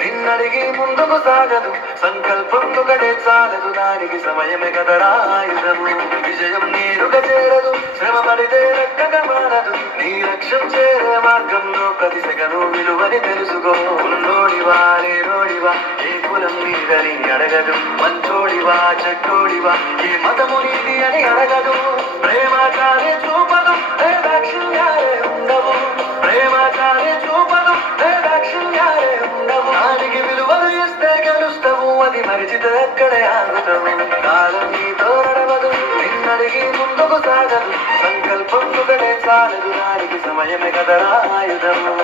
నిన్నడిగి ముందుకు సాగదు, సంకల్పం ఒకటే చాలదు, దానికి సమయమే కదరాయుధము. విజయం నేరుగా చేరదు, శ్రమ పడితే రెక్కగా మారదు, నీ లక్ష్యం చేరే మార్గంలో ప్రతి సెకను విలువని తెలుసుకో. ఉన్నోడివా లేనోడివా, ఏ కులం నీదని అడగదు, మంచోడివా చెట్టోడివా, ఏ మతము నీది అని అడగదు. ప్రేమాచారే చూపదు, దాక్షిణ్యాలే ఉండవు, ప్రేమాచారే చూపదు, దాక్షిణ్యాలే ఉండవు. దానికి విలువలు ఇస్తే గెలుస్తావు, అది మరిచితే అక్కడే ఆగుతావు. కాలం నీతో నడవదు, నిన్నడిగి ముందుకు సాగదు, సంకల్పం ఒకటే చాలదు, దానికి సమయమే కదరా ఆయుధము.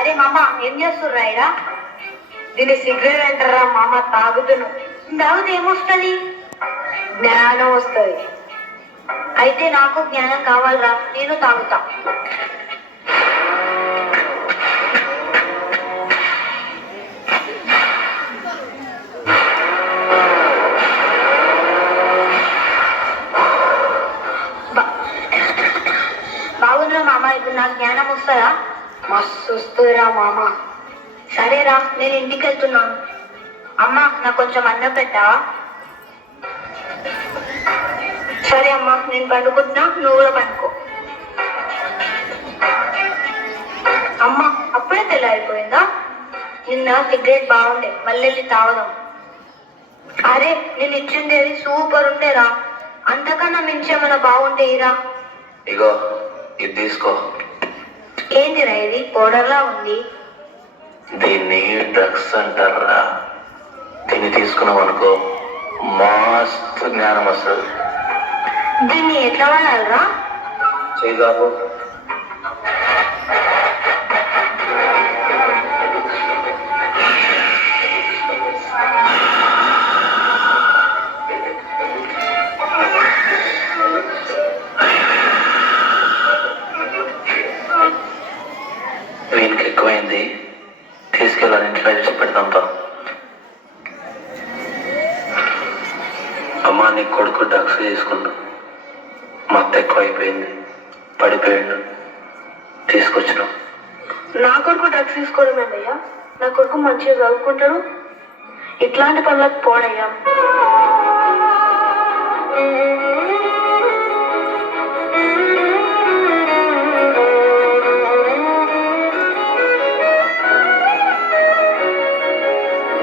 అరే మామ, ఏం చేస్తుర్రా? దీన్ని సిగరెట్ అంటారా మామ? తాగుతున్నావు. తాగుతూ ఏమొస్తుంది? జ్ఞానం వస్తుంది. అయితే నాకు జ్ఞానం కావాలరా, నేను తాగుతా. బాగుందిరా మామ, ఇప్పుడు నాకు జ్ఞానం వస్తుందా? మస్తు వస్తుందిరా మామ. సరేరా, నేను ఇంటికి వెళ్తున్నాను. అమ్మ, నాకు కొంచెం అన్నం పెట్టావా? సరే అమ్మా, నేను పండుకుంటున్నా, నువ్వు కూడా పండుకో. అమ్మ, అప్పుడే తెల్లారిపోయిందా? నిన్న సిగరెట్ బాగుండే, మళ్ళీ వెళ్ళి తాగుదాం. అరే, నేను ఇచ్చిండేది సూపర్ ఉండేరా, అంతకన్నా మించేమన్నా బాగుంటే ఇరా. ఇగో ఇది తీసుకో. ఏంటిరా ఇది? పౌడర్లా ఉంది. దీన్ని డ్రగ్స్ అంటారా. దీన్ని తీసుకున్నాం అనుకో, మస్తు జ్ఞానం వస్తుంది. దీన్ని ఎట్లా వాడాలరా? చేయగాకు. వీనికి ఎక్కువైంది, తీసుకెళ్ళాలి, ఇంట్లో చేసి పెడతాంపా. అమ్మా, నీ కొడుకు డ్రగ్స్ తీసుకుంటా, మత్తు ఎక్కువ అయిపోయింది, పడిపోయాడు, తీసుకొచ్చినాం. నా కొడుకు డ్రగ్స్ తీసుకోవడం ఏంటయ్యా? నా కొడుకు మంచిగా చదువుకుంటాడు, ఇట్లాంటి పనులకు పోడయ్యా.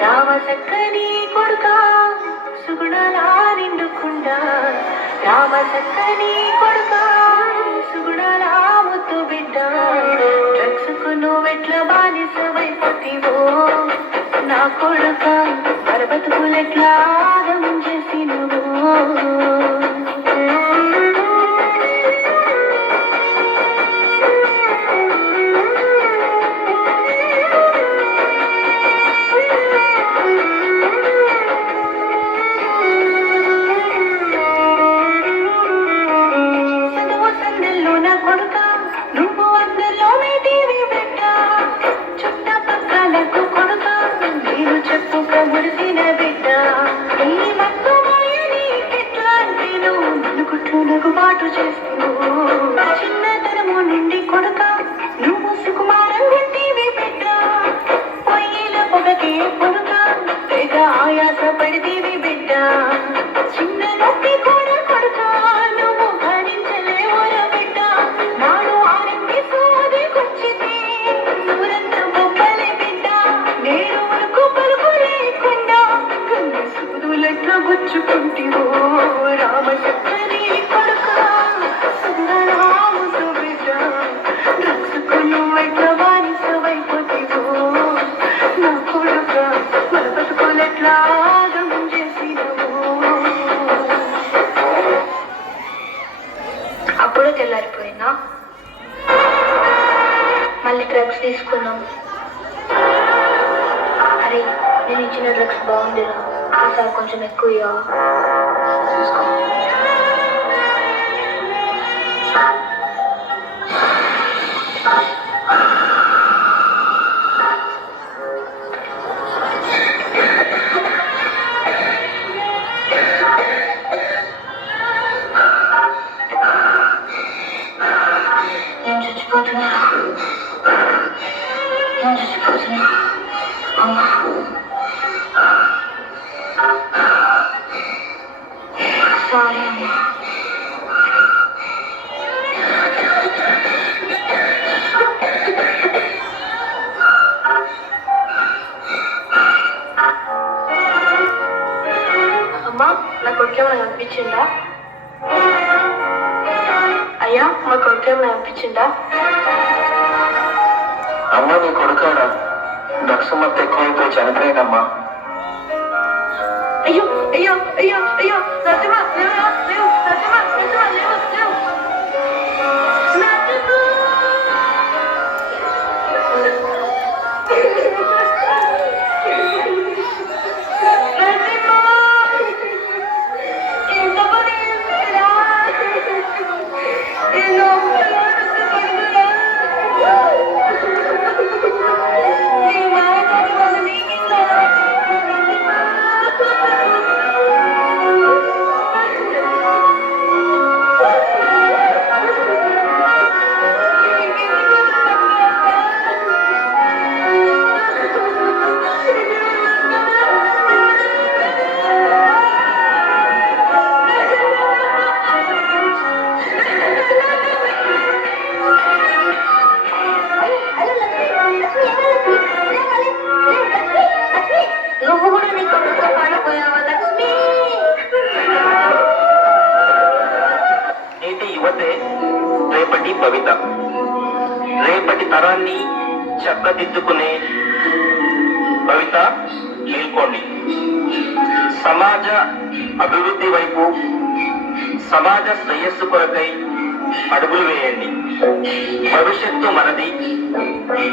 రామసక్కని కొడుక సుగుణాలా నిండుకుండా, రామసక్కని కొడుక సుగుణాలా ముద్దు బిడ్డ, డ్రగ్స్ కు నువ్వెట్లా బానిసమైపోతీవో నా కొడుక, పర్వతులెట్లా ఆగం చేసి నువ్వు. చిన్నతనము నుండి కొడుక నువ్వు సుకుమారంగుంటేవి బిడ్డ, పొయ్యిల పొగకే కొడుక తెగ ఆయాస పడితేవి బిడ్డ, చిన్న నొప్పి కూడా కొడుక నువ్వు భరించలేవర బిడ్డ, నాడు ఆరంగి సోది కొచ్చితే ఊరంతా బొబ్బలే బిడ్డ, నేను వరకు పలుకు లేకుండా కన్ను సూదులెట్లా గుచ్చుకుంటివో రామచక్కని కొడుక. అప్పుడు తెల్లారిపోయిందా? డ్రగ్స్ తీసుకున్నాం. అరే నేను ఇచ్చిన డ్రగ్స్ బాగుందిరా, ఈసారి కొంచెం ఎక్కువ ఇవ్వవా? తీసుకో. నేను చచ్చిపోతున్నా, నేను చచ్చిపోతున్నా. అమ్మా సారీ అమ్మా. అమ్మా నా కొడుకేమైనా అనిపించిందా? అయ్యా మా కొడుకేమైనా అనిపించిందా? అమ్మ నీ కొడుకాడా డ్రగ్స్ మొత్తం ఎక్కువైపోయి చనిపోయానమ్మా. అయ్యో అయ్యో అయ్యో అయ్యో నరసింహ లేవురా, లేవు నరసింహ, నరసింహ లేవు, లేవు నరసింహ. ఎంత పని చేశారా? ఎన్నో నీ మాయదారి వల్ల నీకిస్తారా? నువ్వు కూడా నీ కొడుకుతో పాడపోయావా లక్ష్మి? నేటి యువతే రేపటి భవిత, రేపటి తరాన్ని చక్కదిద్దుకునే భవిత. మేల్కోండి. సమాజ అభివృద్ధి వైపు, సమాజ శ్రేయస్సు కొరకై అడుగులు వేయండి. భవిష్యత్తు మనది,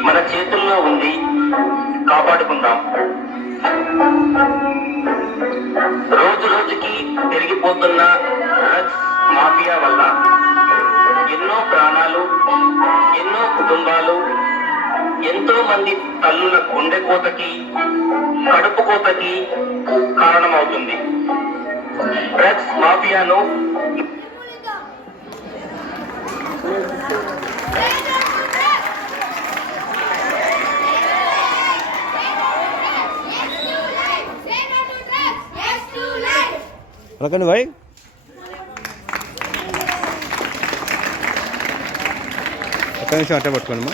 మన చేతుల్లో ఉంది, కాపాడుకుందాం. రోజు రోజుకి పెరిగిపోతున్న డ్రగ్స్ మాఫియా వల్ల ఎన్నో ప్రాణాలు, ఎన్నో కుటుంబాలు, ఎంతో మంది తల్లుల గుండె కోతకి, కడుపు కోతకి కారణమవుతుంది. డ్రగ్స్ మాఫియాను रखन भाई ఒక్క నిమిషం అట్టే పట్టుకోండి.